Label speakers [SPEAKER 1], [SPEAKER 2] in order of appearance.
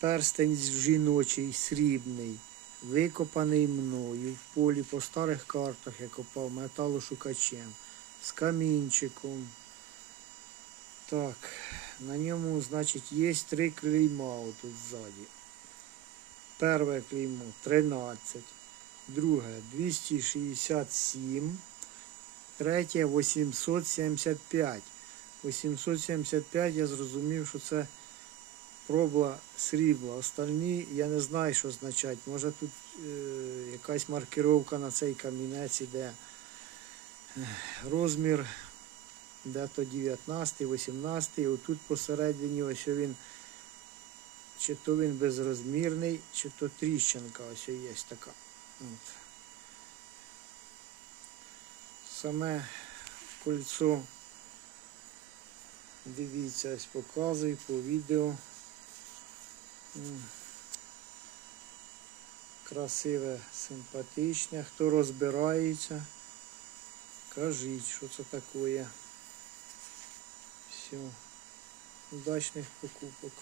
[SPEAKER 1] перстень жіночий, срібний, викопаний мною в полі по старих картах, я копав металошукачем, з камінчиком. Так, на ньому, значить, є три клейма тут ззаді. Перше клеймо 13, друге 267, третє 875. 875 я зрозумів, що це проба срібла. Остальні я не знаю, що означать. Може тут е, якась маркировка на цей камінець іде. Розмір де-то 19, 18, отут посередині ось він. Чи то він безрозмірний, чи то тріщинка ось є така. От. Саме кольцо Дивіться, ось показую по відео. Красиве, симпатичне. Хто розбирається, кажіть, що це таке. Все. Удачних покупок.